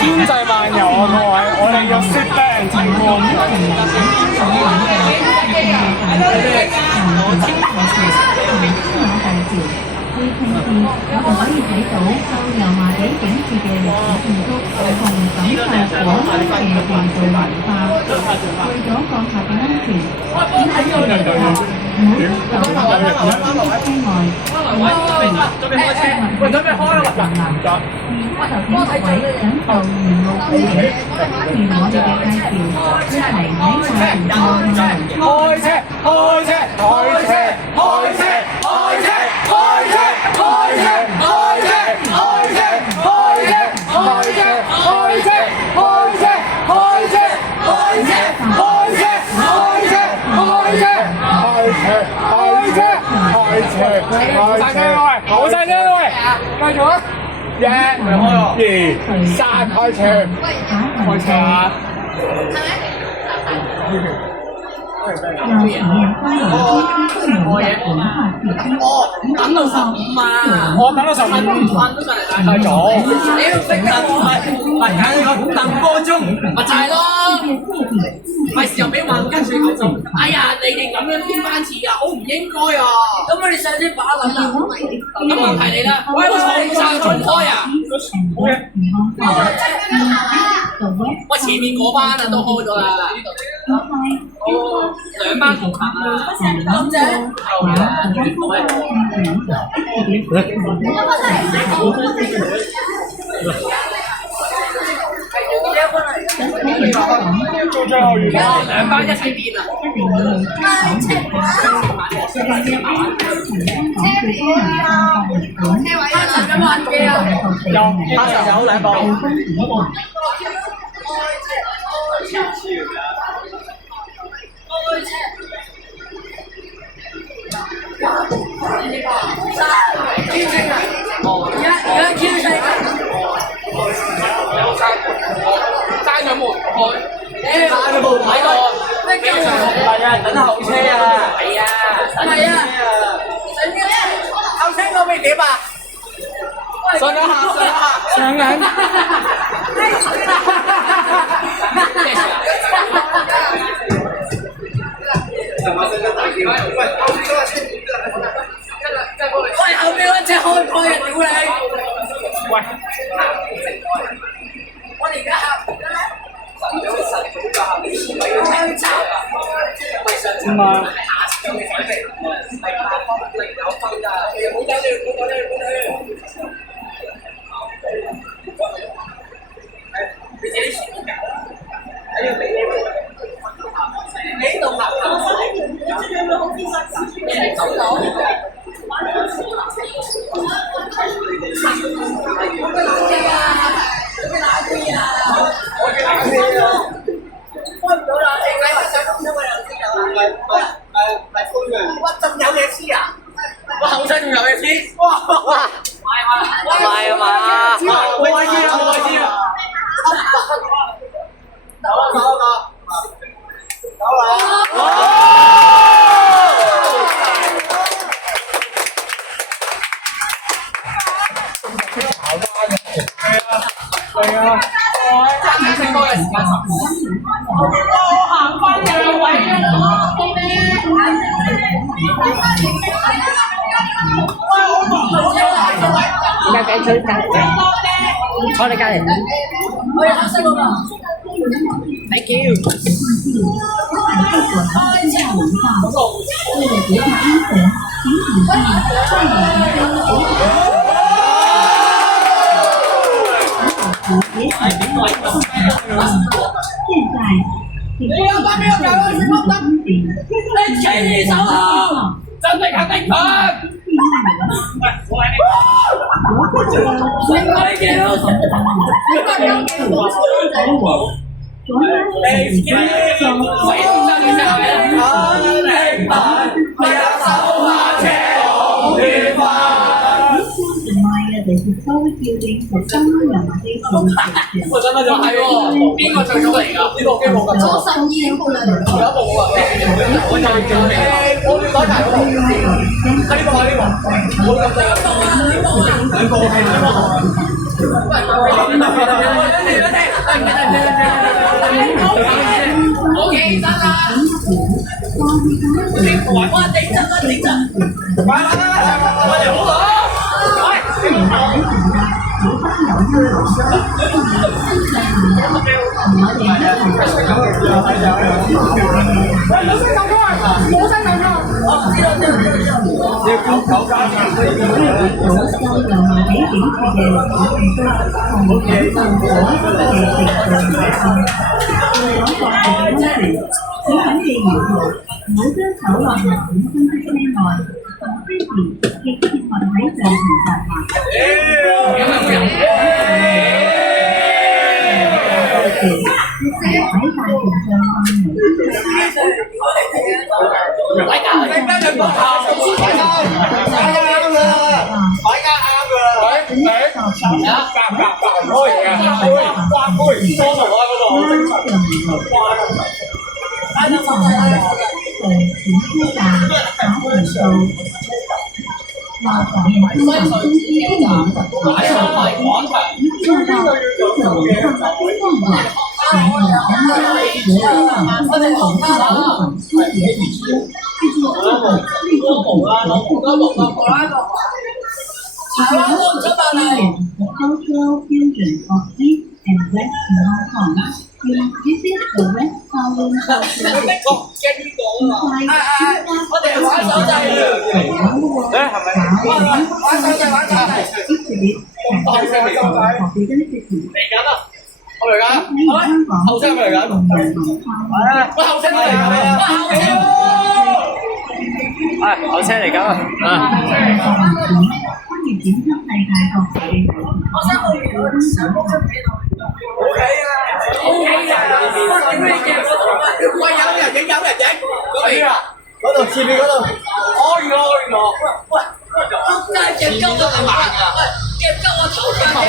天際漫遊啊，各位，我哋要識得人情況。去聽見，我哋可以睇到到油麻地警署嘅歷史建築同感受廣州嘅現代文化。為咗閣下嘅安全，請喺我哋嘅唔好走落車外，喂，準備開啦，人難咗。就請各位等候沿路背景，聽完我哋嘅介紹，一齊喺馬路上開車，開車，開車，開車，開車，開車。好細聲喂，繼續啊！1、2、3，開車，開車啊！等到15啊！我等到15分都上嚟太早。屌，食得咪揀個等個鐘，咪就係咯。咪時候俾橫跟水狗中。哎呀，你哋咁樣編班次啊，好唔應該啊！咁你上先把撚啦。咁問題嚟啦，喂，我錯晒重開啊！喂，前面嗰班啊都開咗啦。2班同行啊！咁啫。做最後2班，2班一齊變啊！有2部。爭咗門開，爭咗門睇過，係啊，等候車啊，係啊，係啊，候車嗰邊點啊？上緊下，上緊。喂，後邊嗰隻開唔開啊？屌你！喂，我哋而家點啊？你度行走佬。我後生仲有嘢黐，哇！快啊嘛！我知啊！走啦！係啊！真係升多嘅時間10年。我行翻2位啊！而家計取價，我哋隔離。我要黑色嗰個。Thank you。你有班沒有搞到什麼燈？你前一手好，真係肯定佢。我係我真係就係喎，邊個最早嚟㗎？呢部機冇咁早。我12點半嚟。有一部冇啊？我就係準備。我要攞大嗰部。係呢部係呢部。冇咁大。我起身啦！我頂陣啦，頂陣！我哋好請緊記搖號，唔好將手或物件伸出車外，同飛時亦切勿喺上前搭下。喺大橋上放門。大家啱啦！Cultural fusion of East and West in Hong Kong. You must visit the West Kowloon Cultural District.我哋玩手掣啊！嚟緊啊！我嚟緊，後生嚟緊，我後生嚟緊，後車嚟㗎喂，有人影，嗰邊啊，嗰度前面嗰度，原來，喂，真係夾鳩我頭髮啊！夾鳩我頭髮嘅。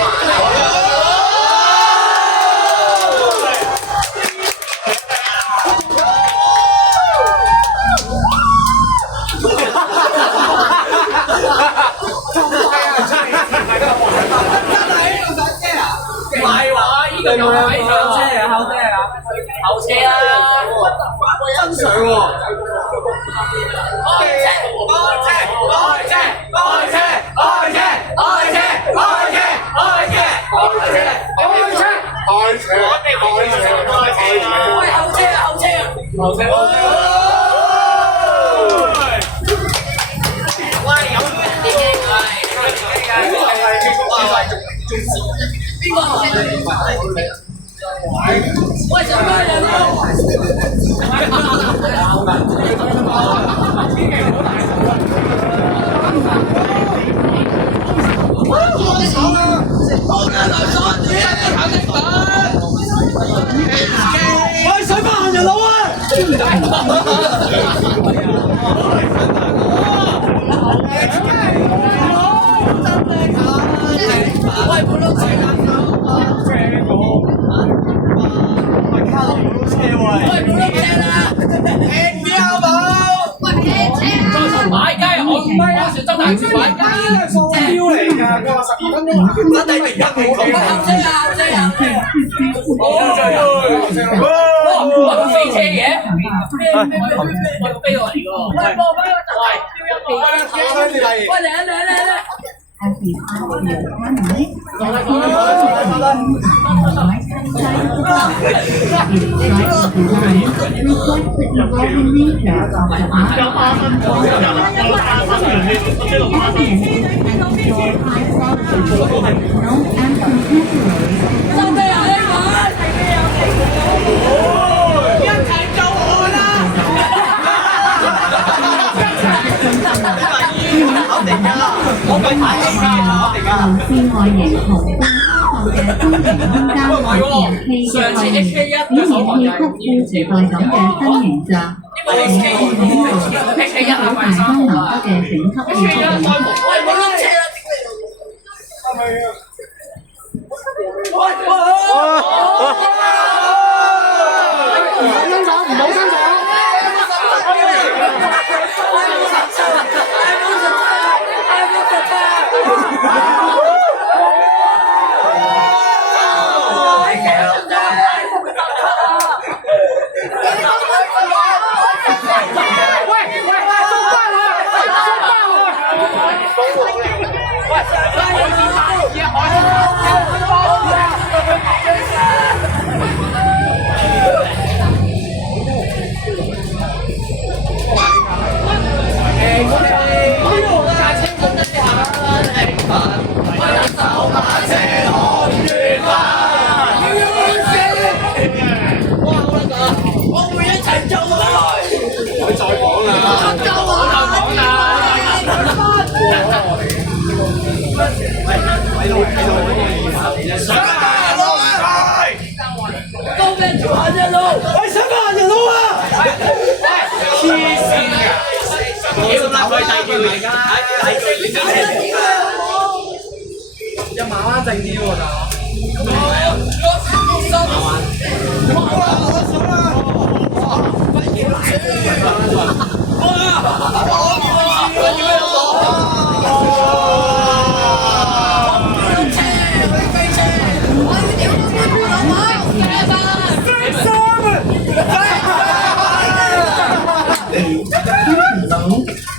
呢個又係後車啊！後車啊！真水喎！後車！喂，做咩人啊？喂，水翻行人路啊！喂，冇碌水啊！買雞我唔係啊，真係買雞係數標嚟㗎，佢話12分鐘，真係突然間停咗。後車，我個飛車嘅，我個飛落嚟㗎。喂，波飛喂，嚟！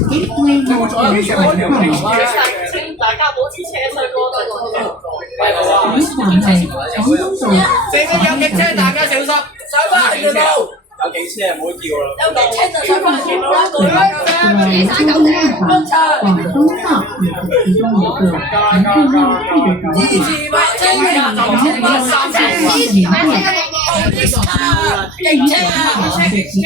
激quy mô trường sản phẩm大家保持車水哥度。小站係廣東道四個有警車，大家小心，上翻條路。有警車唔好叫啦。有警車就上翻條路啦，各位。廣東道也是其中一個很重要配的景點。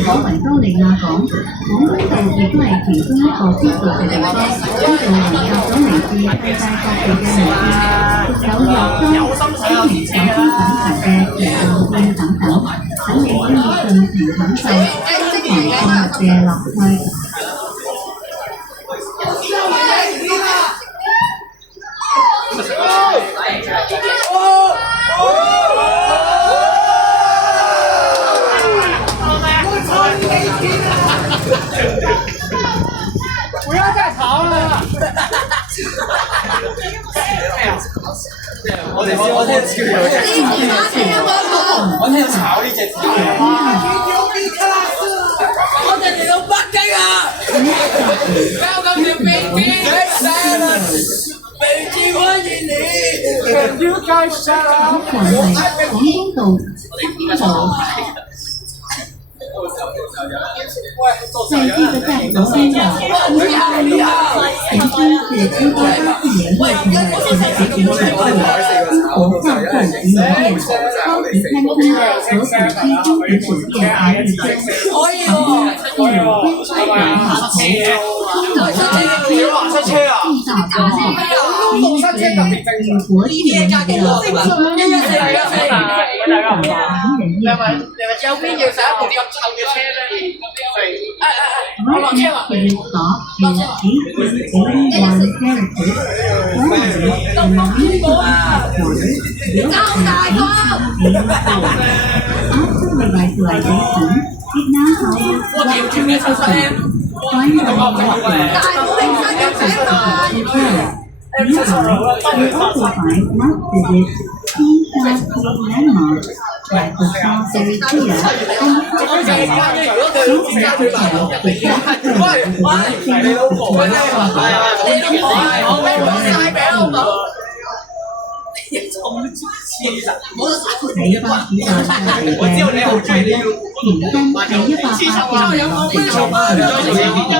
講維多利亞港，廣東道亦都係其中一個必讀嘅地方。呢度融合咗嚟自世界各地嘅名店，有藥妝、小型手工品牌嘅旗艦店等等，等你可以盡情享受中華購物嘅樂趣。不要再吵了！我聽炒呢隻字。我哋嚟到北京啊 ！Welcome to Beijing，北京歡迎你。You guys shut up！ 廣東道、黑道。在这个在昨天的中央曾经是中国科技联会成的主席首富，中国饭后名店、高级餐厅和古迹中国酒店而日本，亦有天川文化投中岛的制造中华文化，与国际文化的右邊要上一部咁臭嘅車咧，我落車話。Like the South Eritrea and我知道你好中意呢個田根係180年落地嘅飯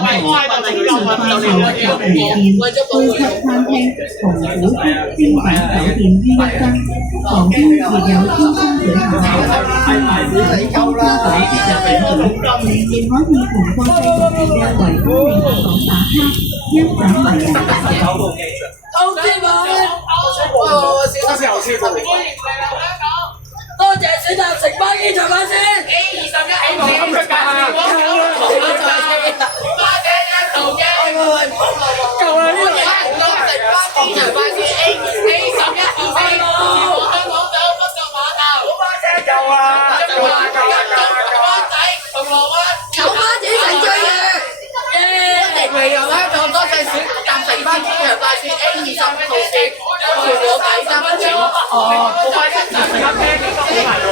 飯餐廳同古蹟精品酒店於一身，房間亦有天山水下後，高加酒店嘅景點，可以同國際級別嘅維多利亞港打卡，欣賞維人大景。好天網咧，小心有車過嚟。多謝選擇城巴基場晚先。A21起步咁出價，多謝夠啦呢個。我食翻機場快線 A1124咯，香港島北角碼頭。夠啦！中環、金鐘、灣仔、銅鑼灣、九巴子城最遠。一定未有香港多隻選搭乘翻機場快線 A25號線，全部抵3分鐘。好快啲，而家聽幾多好難喎。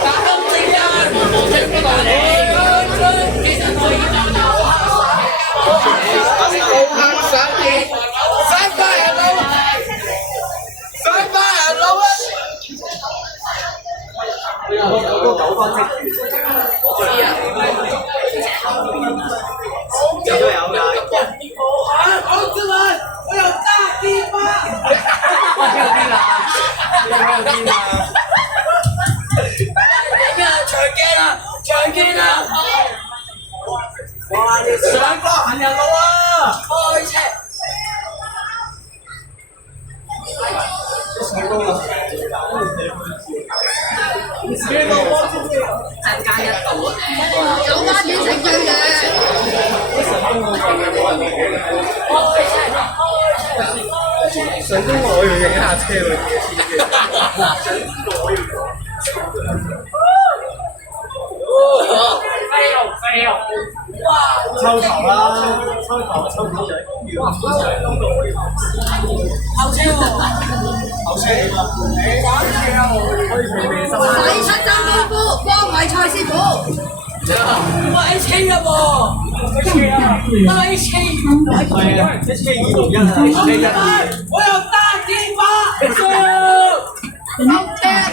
長見啊！哇！你上過行人路啊！開車。陣間一到，九巴轉乘最遠。想中我要影下車喎，抽頭啦，抽頭仔。後車喎，後車啊嘛，使出真功夫，幫埋蔡師傅。喂，車啦喎！喂，車！係啊，HK261啊，我又打電話。香港交通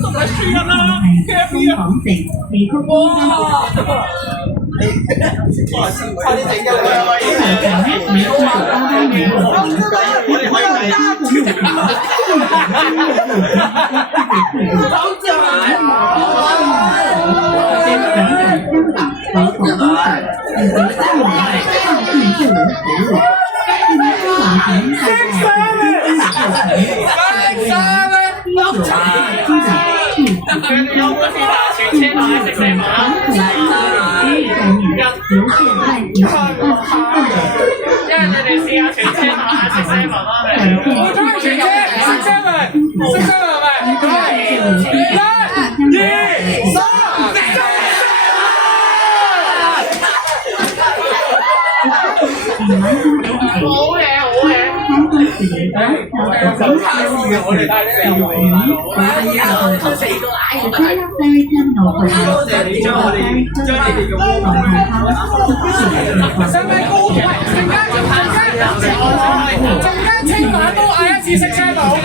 部副全生香港城地區公交。快啲整入去啊！青馬都嗌一次識車佬嘅，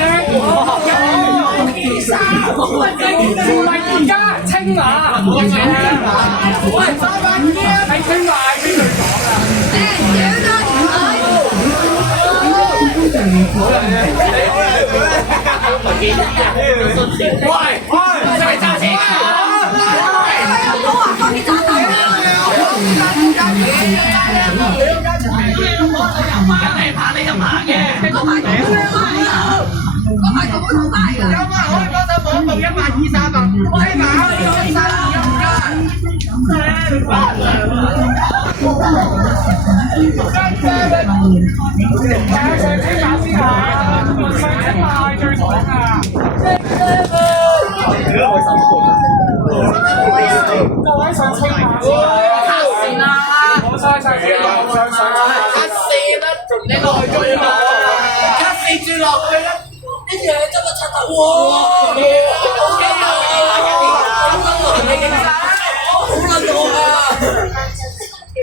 唔係而家青馬，喂，喺青馬邊度講啊？喂，真係揸車你落去追啦！卡四轉落去啦，跟住你執個柒頭，哇！OK 啊，執得落你勁晒，好撚多啊！睇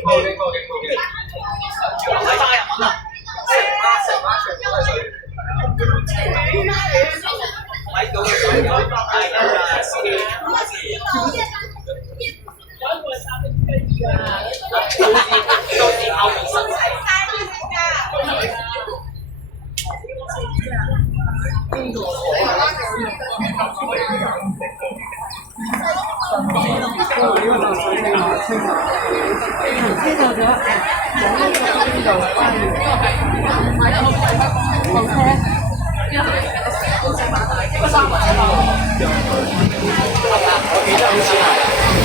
翻日文啊！我記得好似係。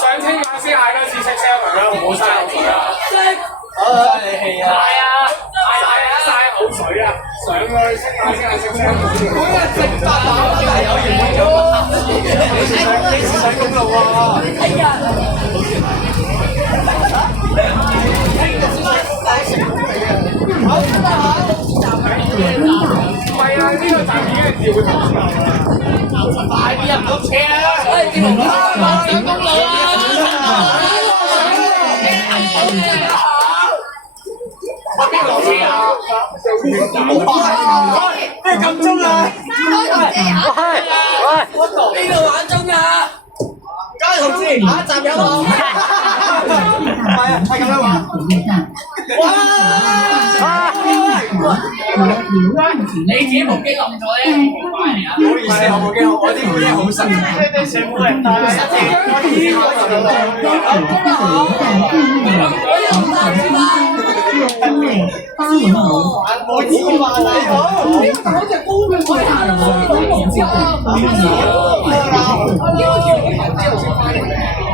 上清晚先嗌多次識聲咪啦，唔好嘥口水啊！嘥你氣啊！嘥口水啊！上去清晚先嗌識聲。每日食飯但係有緣冇咗。幾時上公路啊？唔係啊！呢個站已經係調會頭先啦。快啲入到車啊！上公路啊！我邊度落車啊？咩咁鐘啊？邊度玩鐘啊？加油同志，下一站有冇？係咁樣玩。你自己部機冧咗咧，唔好嚟啊！唔好意思，我部機我啲部機好新，啲全部人帶，我啲我就我知話你好，嗰隻高嘅水下都唔知啊！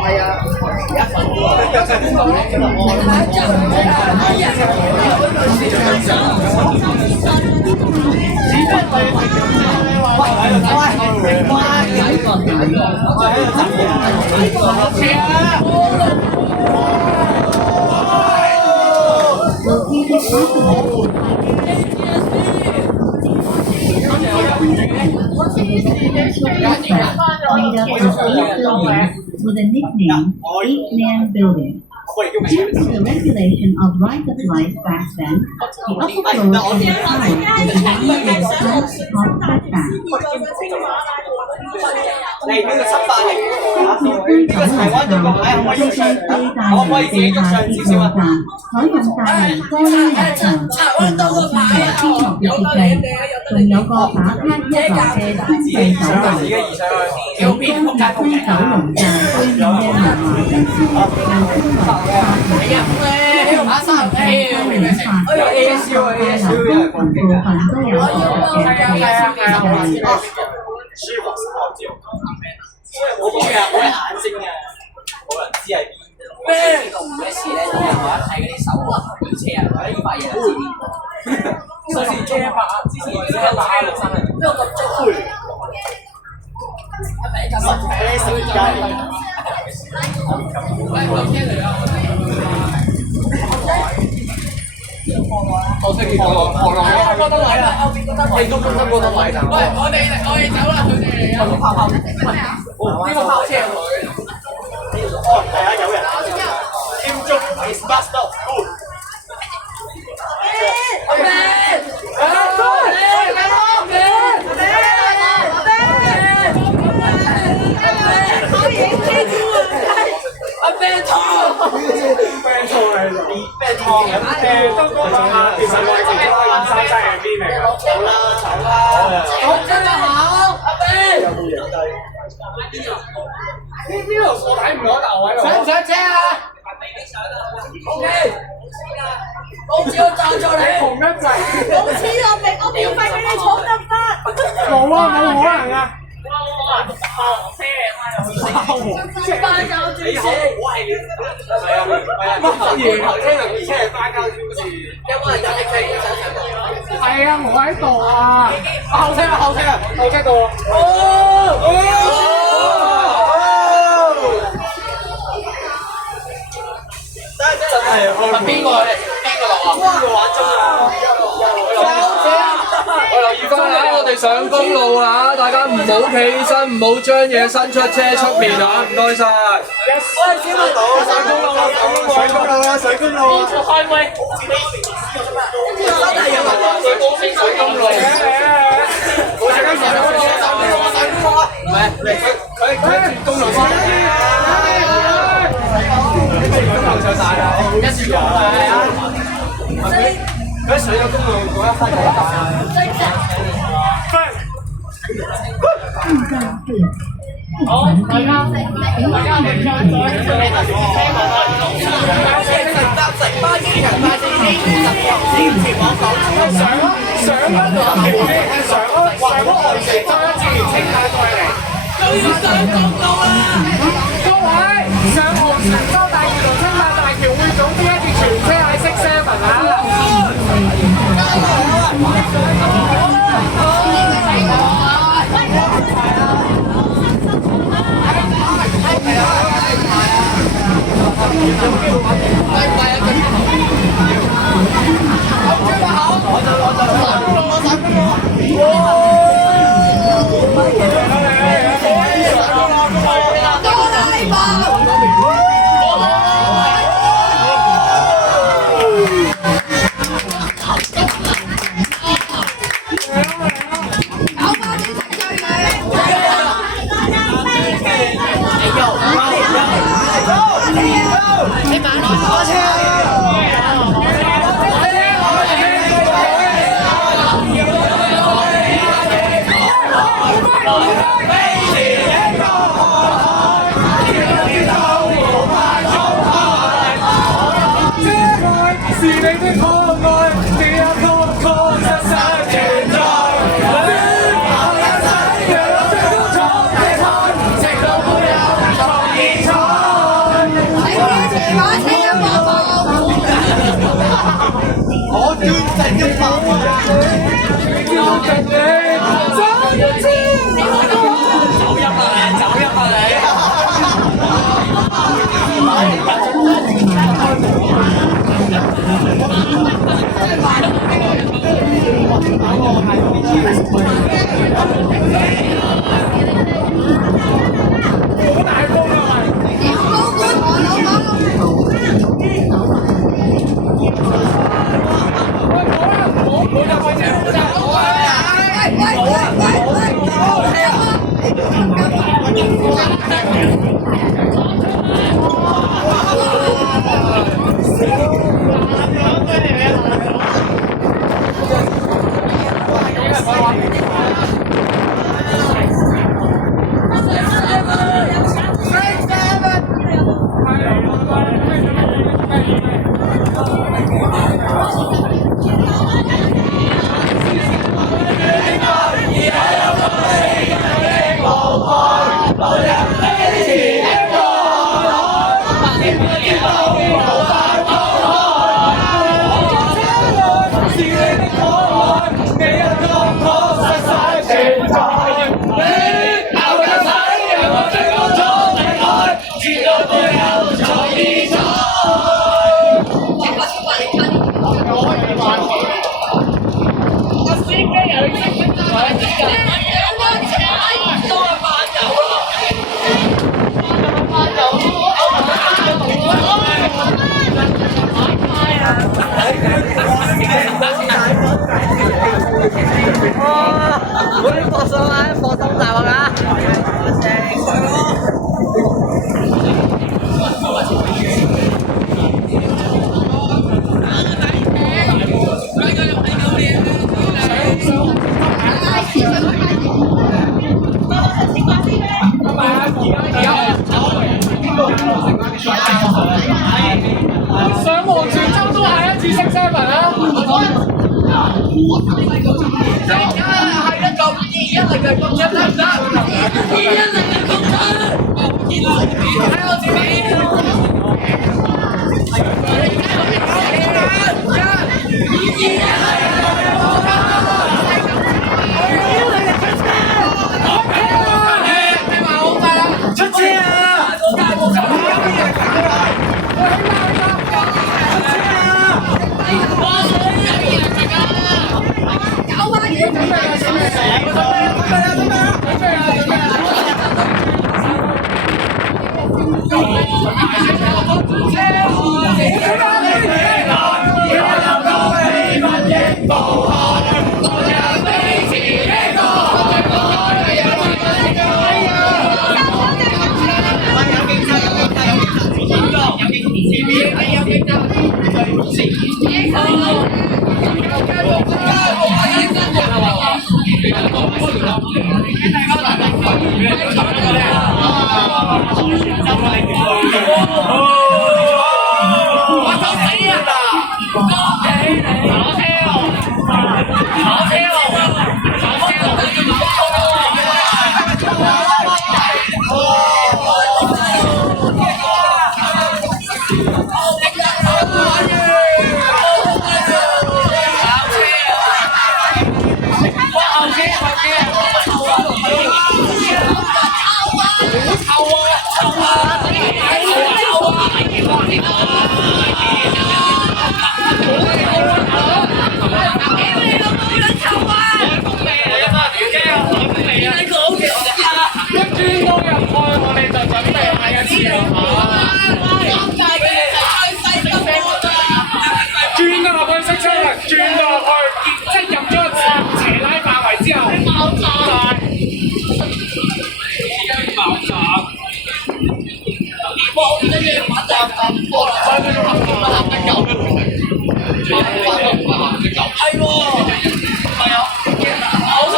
係啊，with a nickname, Eight-Man Building. Due to the regulation of right of life back then, the upper floor of the tower was divided into flats called setbacks. 你呢個780呢個柴灣中國可唔可以上？可唔可以自己喐上至少啊？海運大型玻璃入場同埋設計天幕嘅設計，仲有個打卡一流嘅天際酒樓，有邊個加封九龍站對面嘅南華新鮮又歡樂發現，馬上美法大樓部分都有藝術嘅舒服先所以我嘅眼睛啊，冇人知係邊度。咩動嘅事咧，啲人話睇嗰啲手環機車啊，嗰啲塊嘢就知邊個。所以之前打6三零，因為咁足。你小而家我識講何龍嗰個燈位啊，你都中心嗰燈位就。喂，我哋走啦，佢哋嚟啊！跑呢個跑車佢。哦，係啊，有人。佔中 is bust up good。其實我係其中一個三西嘅邊嚟㗎。好啦，走啦。好真係好，阿 Ben。有冇影低？呢度我睇唔到頭位喎。上唔上車啊 ？OK。公司我贊助你。同一陣。公司我免費俾你坐得唔得？冇啊，冇可能啊！翻交專線，我係乜嘢？頭車同二車係翻交專線，有冇人入嚟睇嘅？係啊，我喺度啊！後車到啊！係邊個落啊？邊個玩鐘啊？我留意翻啦，我哋上公路啦，大家唔好企起身，唔好將嘢伸出車出面啊！唔該晒。喂，小麥島上公路啦，上公路。開會。真係有人水高升上公路。冇上公路啊！唔係，佢公路先。佢上晒啦，一時過啊！佢上咗公路嗰一刻就大啊！大家明白。成班機場快線 A50前往港珠澳上啊條機上啊外城揸一次清下再嚟。都要上港島啦！各位上澳神州大橋同青馬大橋會總之一節全車喺6-7啊！是你的可愛，這一刻確實實存在。戀愛一世，讓我最高創地看，直到沒有重現彩。我叫成一百萬，叫着你走一次，走一百零，走一百零。好大風啊！上黃泉州都係一次6-7啊！係一個2-1嚟嘅咁一得唔得？2-1嚟嘅咁得，睇我自己。出車啊！我都死人啦！恭喜你！炒車喎！炒車喎！炒車轉到入去識出啦，轉到入去，即係入咗斜拉範圍之後，爆炸！爆炸！我真係爆炸咁多啦！係喎，係啊，好心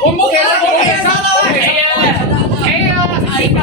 我冇企啦，冇企啦，企啊，睇到。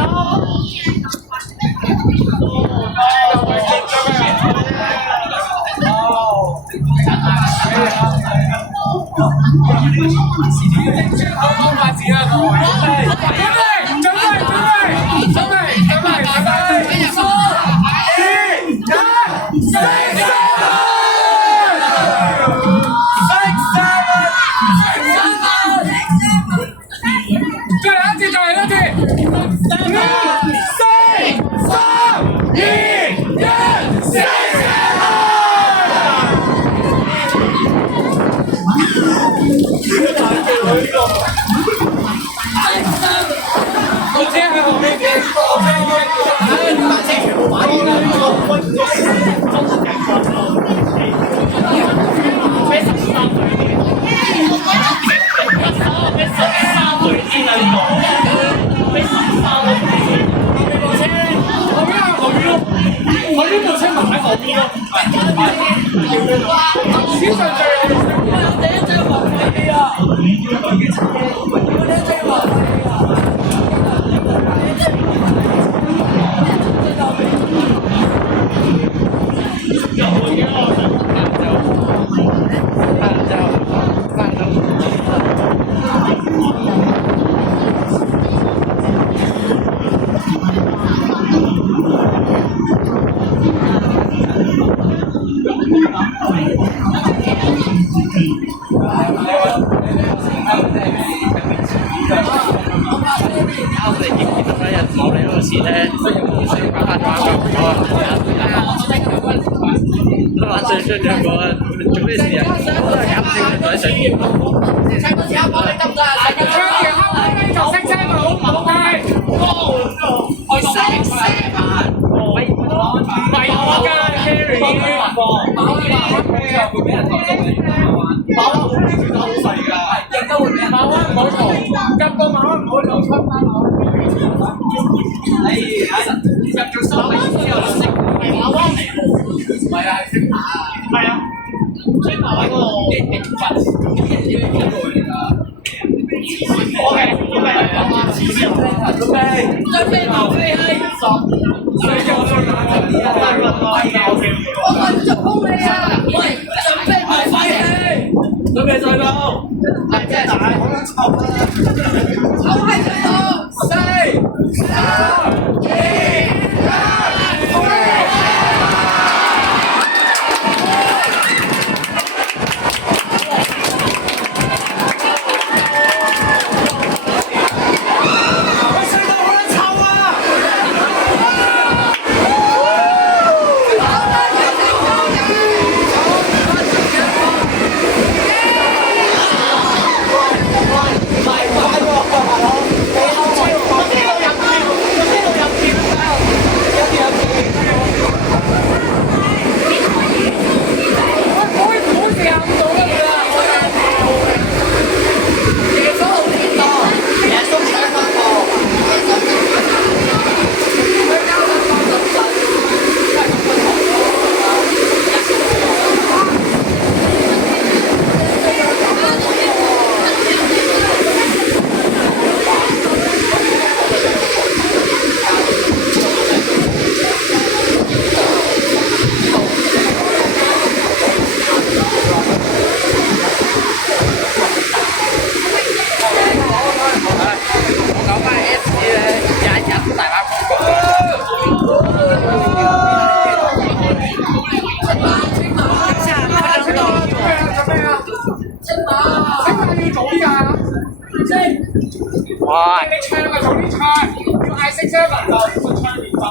哇！你唱咪早啲唱，要嗌聲聲聞就個唱年代。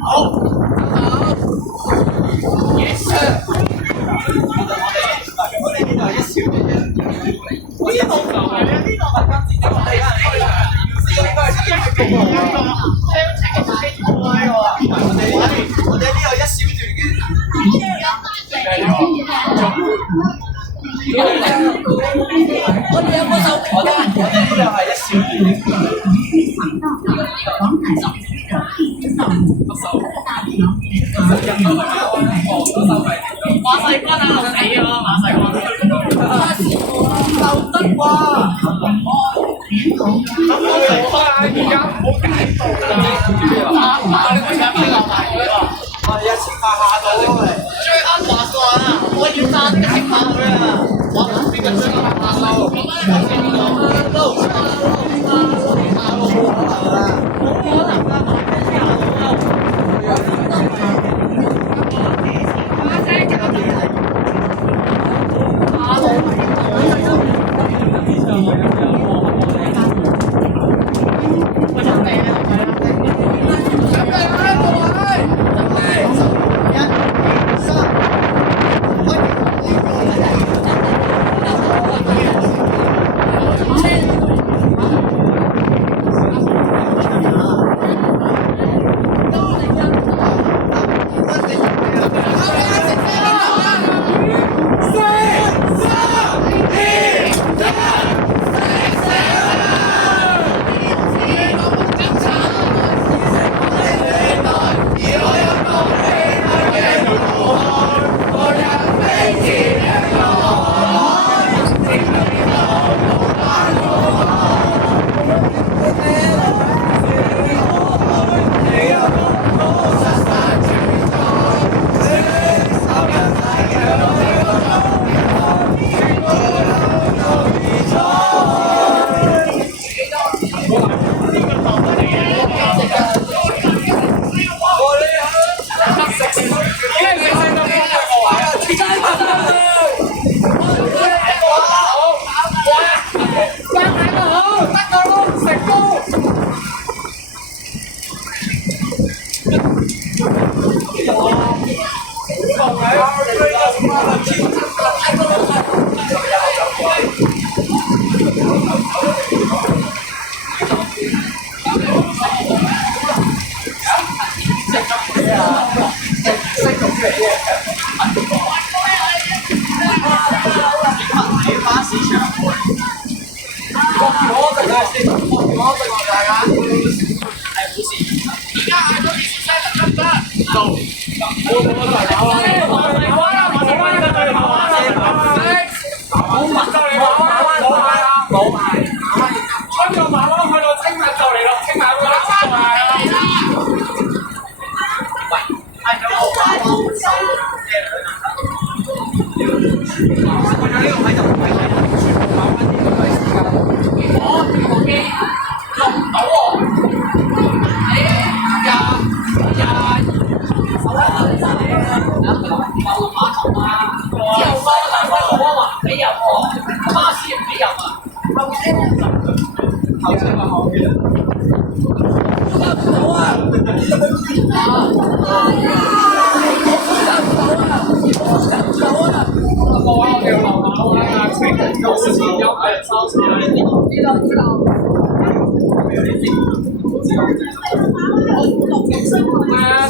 好。Yes sir。我哋呢度一小段啫。呢度就係呢度係今次嘅我哋啊。應該係聽清嘅聲喎。我哋呢度一小段嘅。我哋有嗰首歌㗎。我哋呢度係一小段。馬細軍啊，死啊！馬細軍。劉德華。咁我哋而家唔好解讀啦。你可以唱邊個大佢啊？我哋一千八下到嚟。最啱話話啊！我要讚呢個情況佢啊！我諗邊個最啱話數？冇可能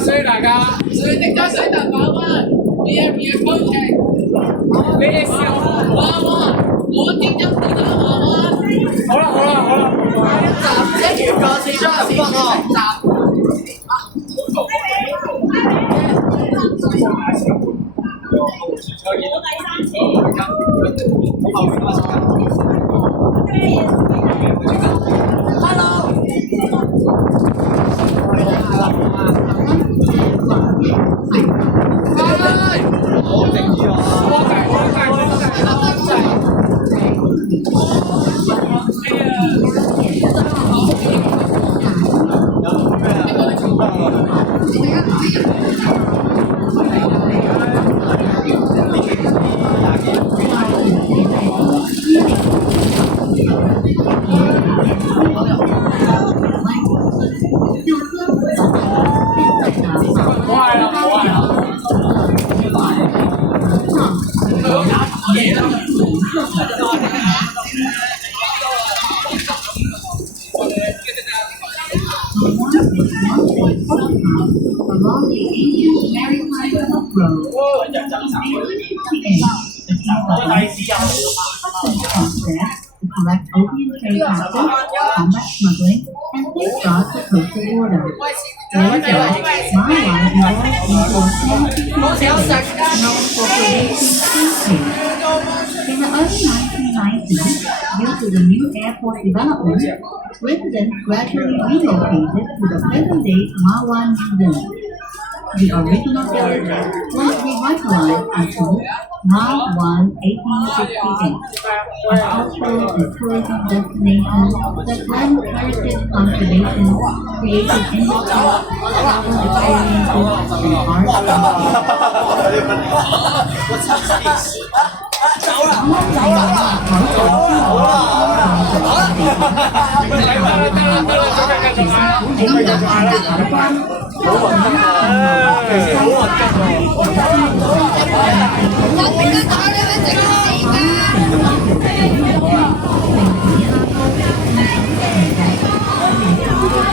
所以大家，所以大家使大把啊！你也高興，你也笑哇！我點咗其他話哇！好啦，一集個四張入筆喎。就科普小板现在的马拉along the ancient maritime road. To collect opium trade passes, combat smuggling, and safeguard the coastal border. Later, my life evolved into a safety known for creating sea In the early 1990s, due to the new airport development, residents gradually relocated to the present-day Mawan New Zealand. The original village was revitalized until Mawan 1868, a cultural and tourism destination that blends heritage conservation, creative industry, travel experiences, and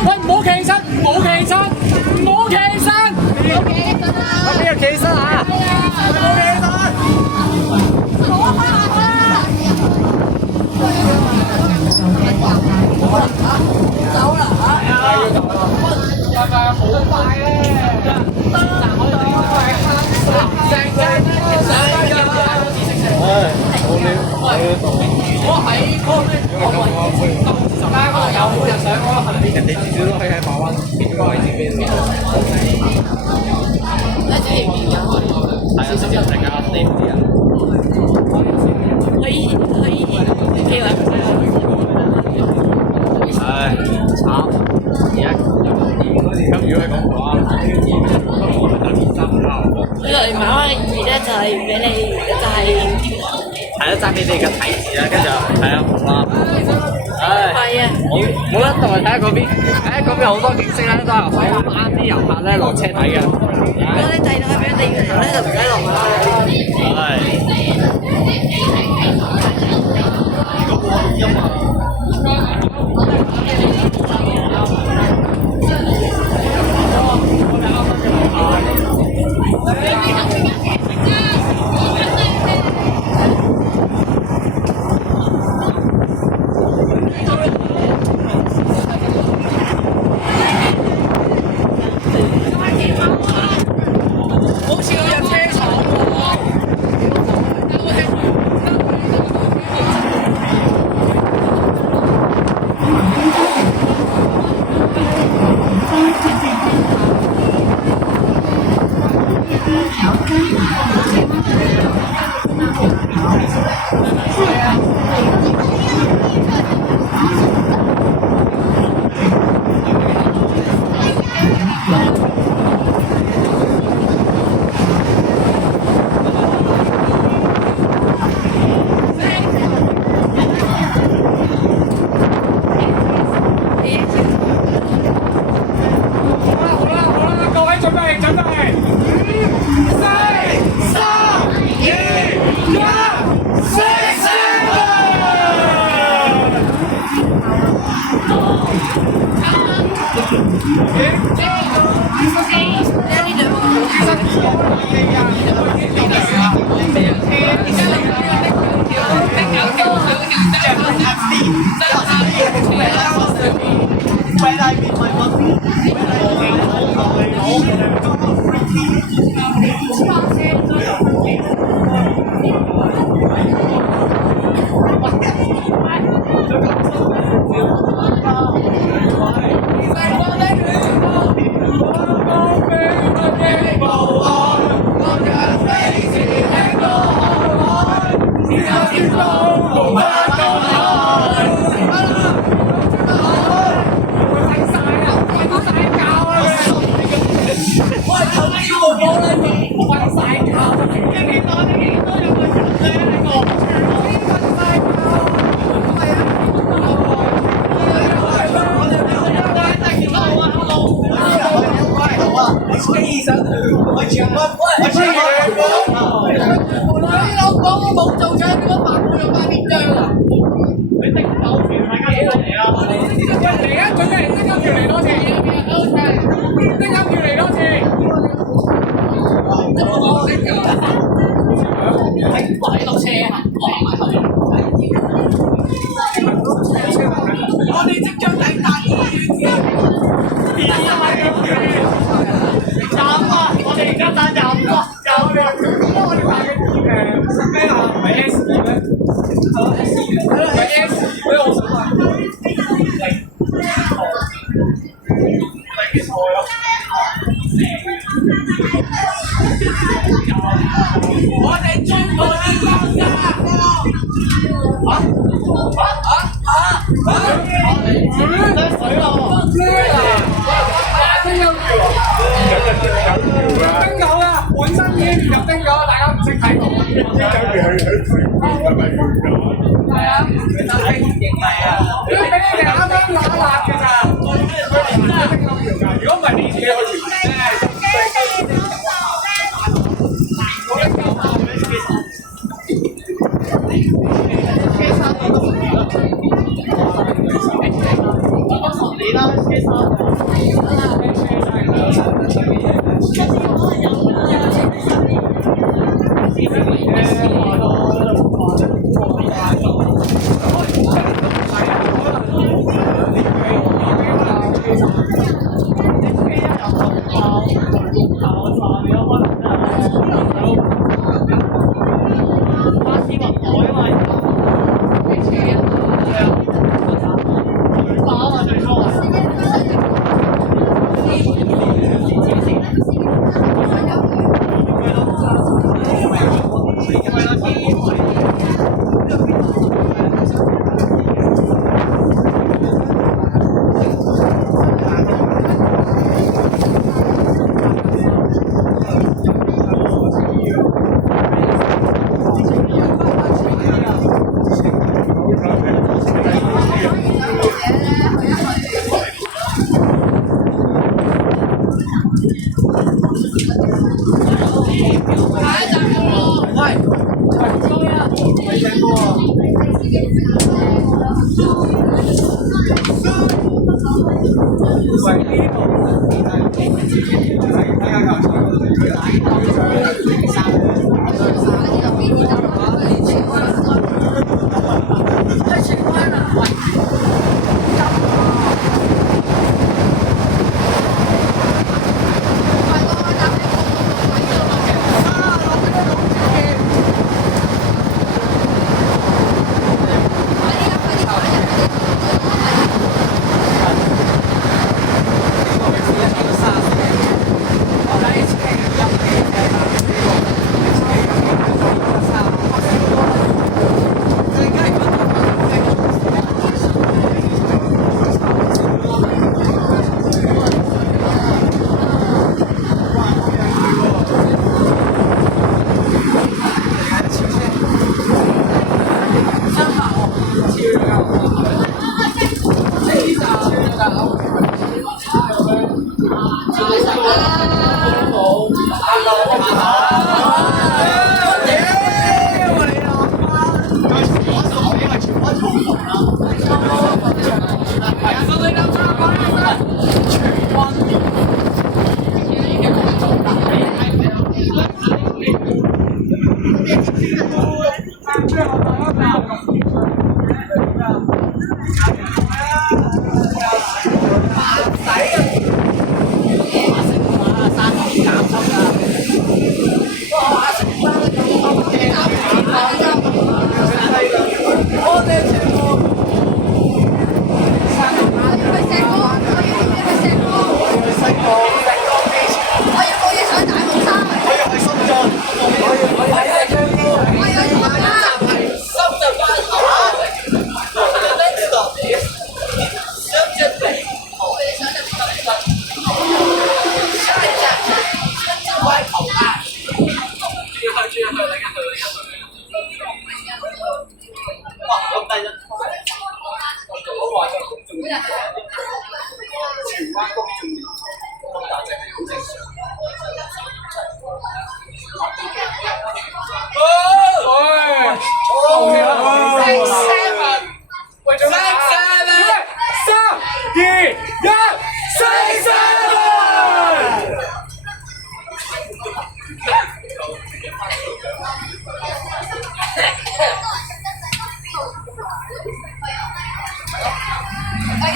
喂，唔好企起身，唔好企起身，唔好企起身，邊個企起身啊？唔好企起身。走啦嚇！係啊，要走啦。拜拜，好快咧！我喺嗰個咩？街嗰度有人上嗰個係咪？人哋至少都可以喺馬灣邊個位置邊？一隻仍然有。係啊，甚至大家呢啲人。可以企位。唉，慘！而家咁如果係講話，我哋得件衫啦。呢度馬灣嘅意義咧，就係俾你，就係係啊，爭你哋嘅提示啦，跟住係啊，好啦。唉，係啊，冇得代睇下嗰邊，嗰邊好多景色咧，都係好啱啲遊客咧落車睇嘅。如果你遞到去俾地頭咧，就唔使落啦。好似有人車廠喎。我知你老講我冇做錯，點解白佢有塊面張啊？你的狗條大家幾多嚟啊？嚟啊！準備即刻跳嚟多次，即刻跳嚟多次。喺度車啊！我哋即將抵達醫院。斬啊！我哋而家打斬啊！斬啊！我哋打嘅咩啊？唔係 S 二咩？唔係 S 二咩？我想問。幾錯啊！我哋中國嘅國家。水咯！丁九啊，本身已經入丁咗，大家唔識睇圖。係啊，你俾你哋啱啱揦辣嘅咋？如果唔係你自己去傳咧。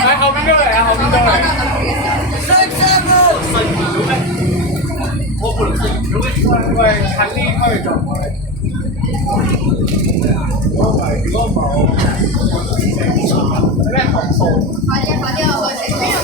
喺後邊都嚟啊，後邊都嚟。喂，近啲可以做。如果冇，咩投訴？快啲啊！我食咩啊？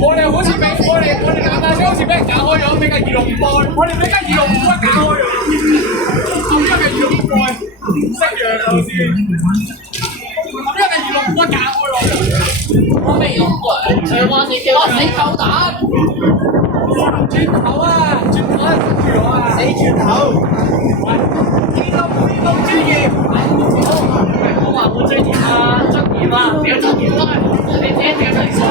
我哋好似俾我哋兩架車好似俾人搞開咗，俾架265，我哋俾架265搞開咗，後邊架265唔識樣頭先，後邊架265搞開咗，我未用過，佢話你叫我死狗蛋，轉頭啊，轉頭啊，死咗啊，死轉頭，呢個專業，我話冇專業啊，專業啊，屌專業啊，你自己屌出嚟講。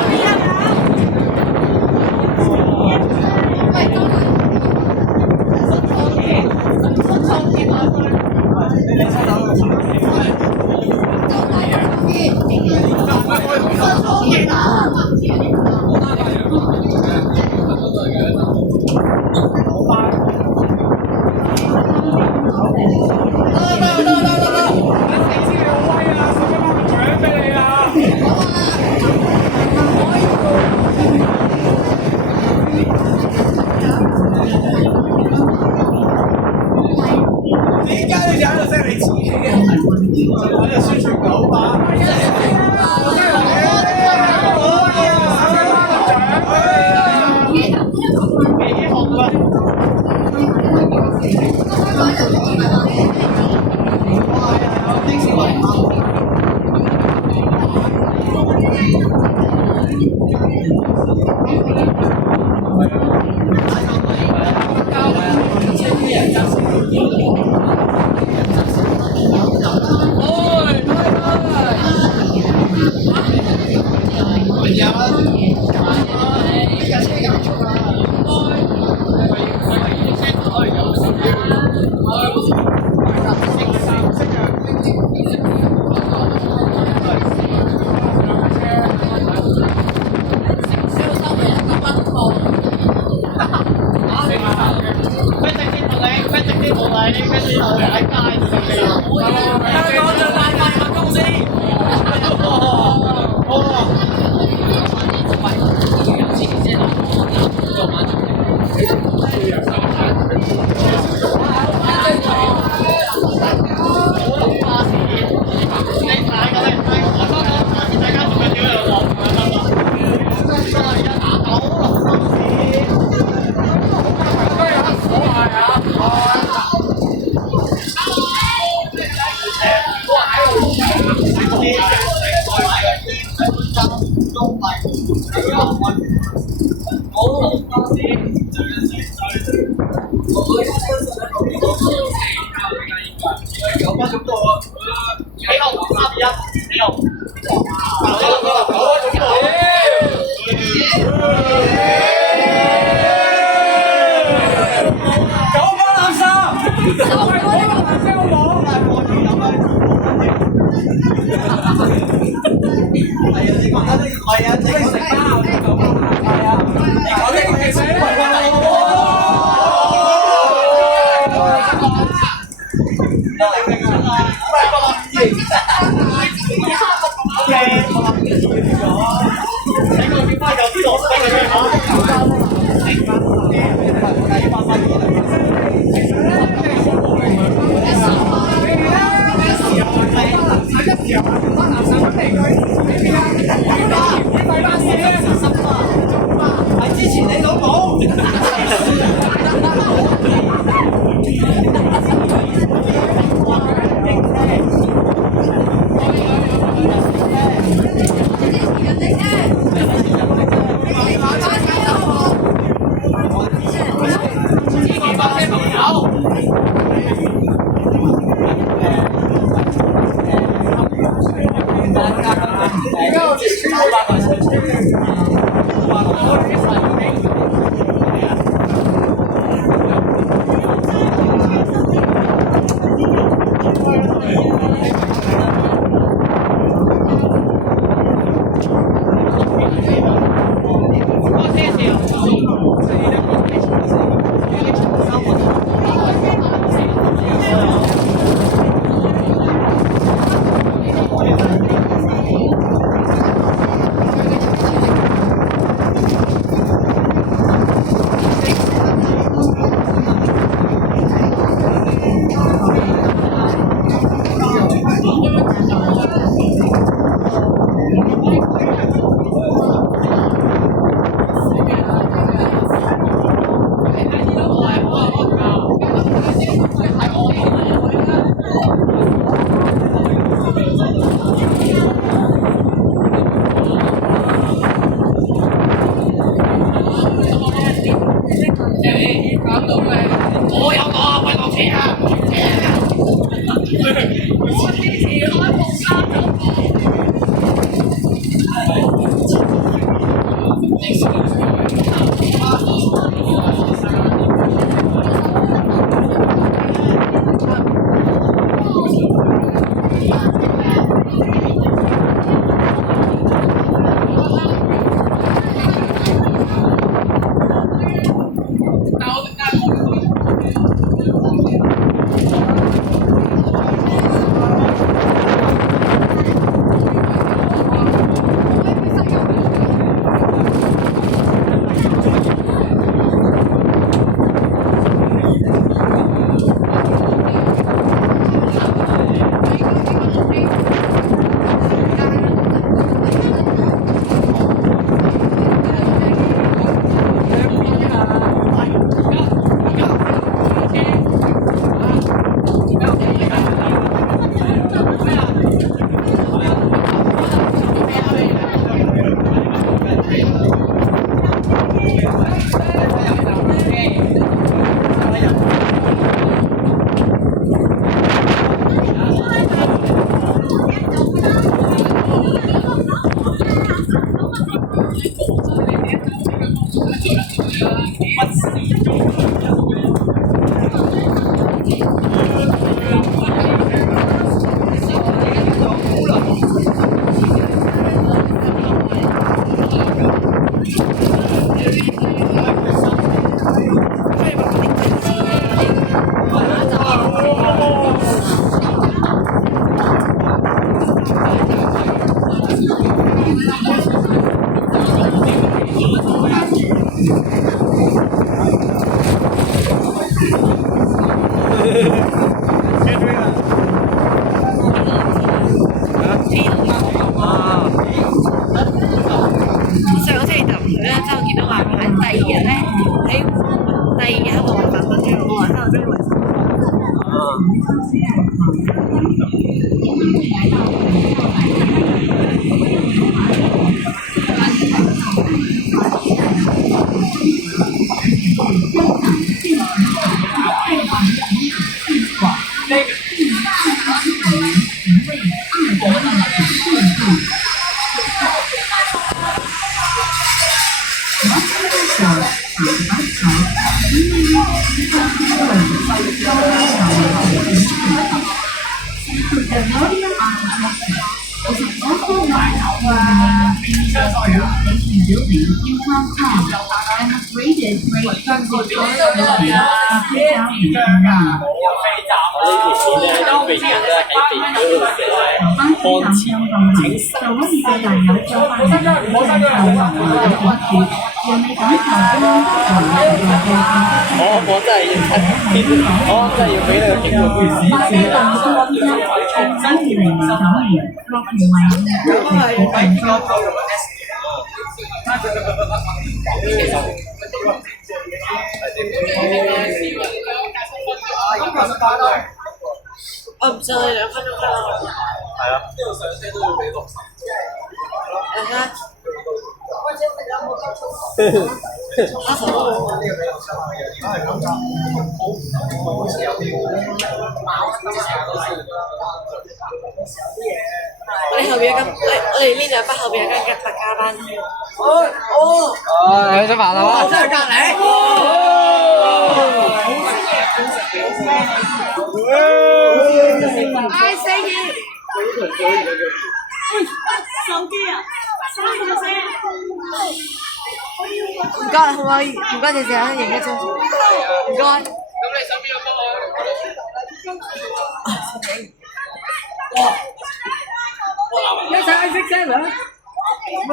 上個星期就唔去啦，之後見到話喺第二日咧，喺第二日喺度發生咗，我話真係俾你小， The Royal Architecture is also known as the Station Building in Hong Kong and was rated great from Victoria Building in 2009。巴士站向動行就可以對大有做法人嘅感受環境嘅讓你感受安我真係要我真係要俾你個警告。巴士動作之一，在2009年落成為一個動作。我唔信你2分鐘得啦。係啊。我哋後邊有間，我哋呢兩班後邊有間百家班。你想煩啦嘛？真係隔離。嗌死你！手機啊！3個聲。唔該，可唔可以？唔該，謝謝，影一張。唔該。咁你手邊有冇一齊嗌6 7唔係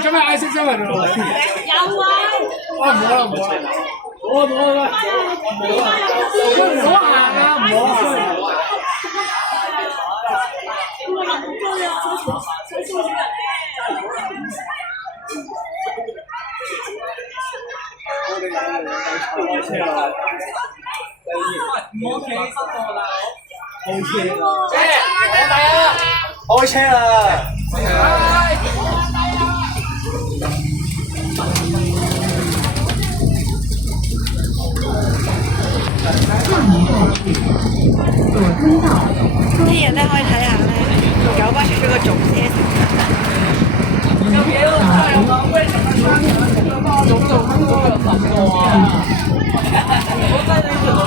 準備嗌6 7喎。有啊！唔好啦，唔好啦。唔好行啊！唔好行。開車啦！啲人咧可以睇下咧，九巴出咗個總車城。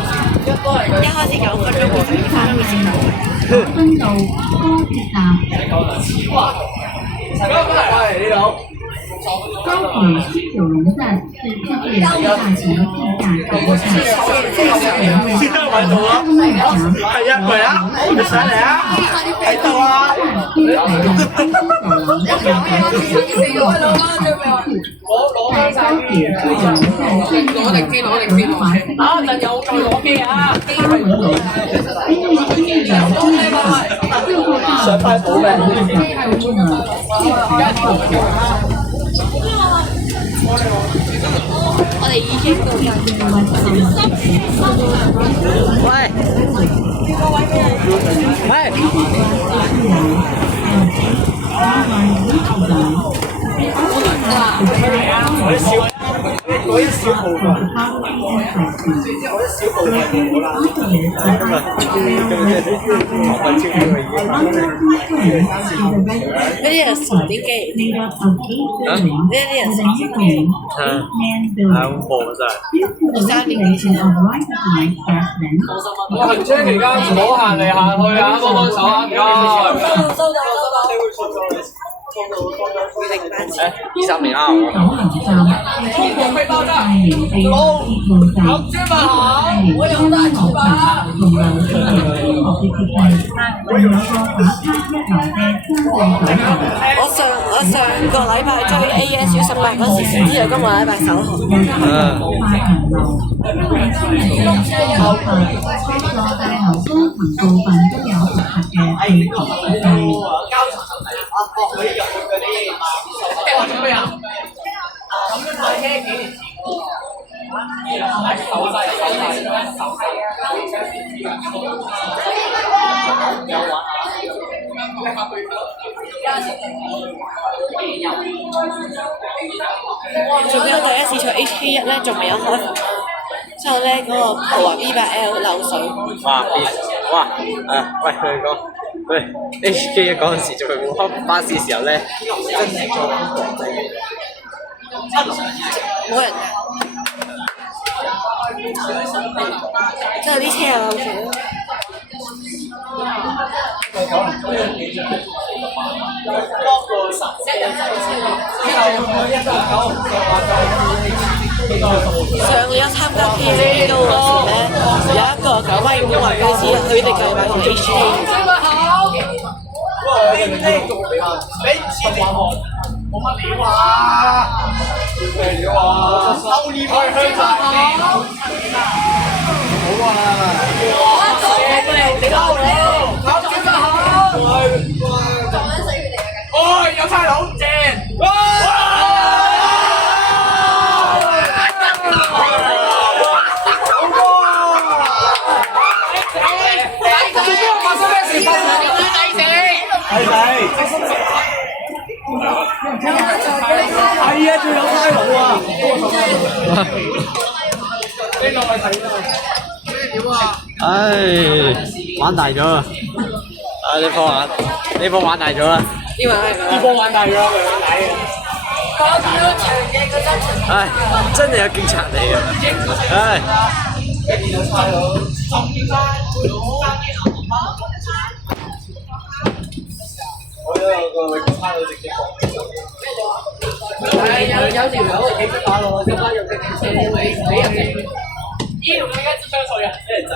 一開始9分鐘，我就要翻去先到。分到高鐵站。喂，你好。高鐵西九龍站是世界最大型地下購物站，係啊，你上嚟啊！喺度啊！在高鐵西九龍站正在啊！陣有再攞機啊！上快寶咩？我哋已經到喂，嗰一小部分，嗰一小部分好啦。呢啲係神點機？呢啲人神點機？我行車期間唔好行嚟行去啊！幫幫手啊！唔該。23年啊！我有大豬扒。我上個禮拜追 AS 18嗰時，先知道今個禮拜9號。部分都有獨特嘅地圖設計。做咩啊？咁樣買車幾年前？仲有第一次坐 HK1咧，仲未有開放。之後咧，嗰個豪華 V8L 漏水。喂，佢哋講，喂 HK 嗰陣時仲係冇開巴士時候咧，真係做國際冇人㗎。之後啲車又漏水咯。上年參加 PSP 嗰時咧，有一個9米5圍嗰時，佢哋就買同 HK。冇乜料啊！咩料啊？收斂去香港好啊！你好，搞得真好！哦，有差佬正！係啊，仲有差佬啊！呢個咪睇啦。咩料啊？唉，玩大咗啊！啊，呢波玩大咗啦！呢波玩大咗，咪玩大嘅。唉，真係有警察嚟嘅，唉。有差佬。我都有個差佬直接講。有條友影咗馬路，咁啱用嘅警車俾人哋。呢條應該智商稅啊！俾人制。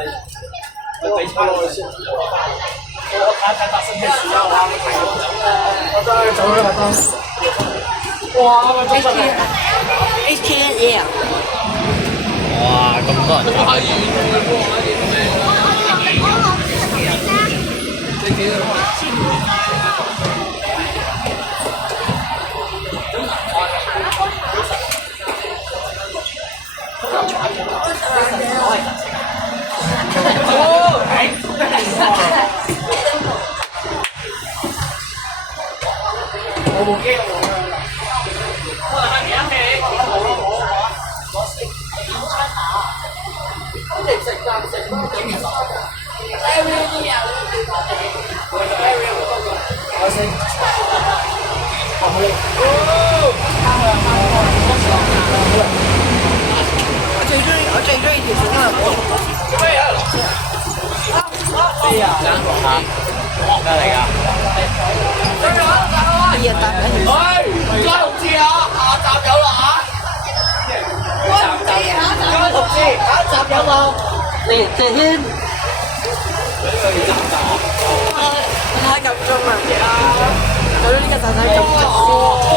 我俾差佬先。我睇一睇發生咩事啦，我真係走咗啦，都。哇！我真係。HK 一嘢啊！哇！咁多人打。我部機我我最中意條線啦！飛啊！咩嚟㗎？第二日搭緊條線。唔該同志啊，下集有啦嚇！各位同志，下一集有冇？謝天。太撳鐘啦！有咗呢個就太撳鐘。哇！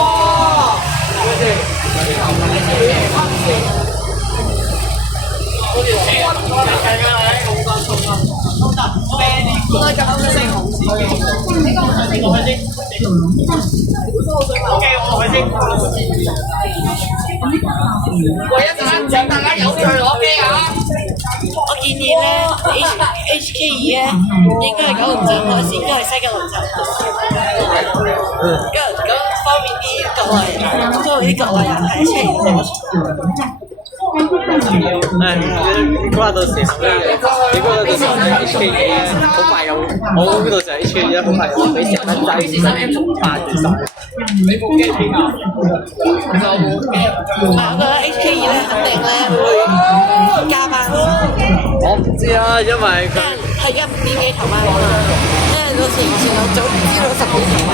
喂，一陣請大家有序攞機啊！我建議咧，HK2咧應該係九龍站開始，應該係西九龍站。咁方便啲各位，方便啲各位人睇車。唉，你估下到時你估下到時 HK 咧，好快有，我估到時 HK 咧好快有俾成蚊仔8住晒。你部機邊啊？我覺得 HK2咧肯定咧會加班。我唔知啊，因為佢係而家5點幾頭班啊嘛，因為到時前我早知道10點頭班。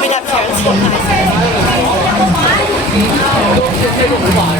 佢搭長線幾耐啊？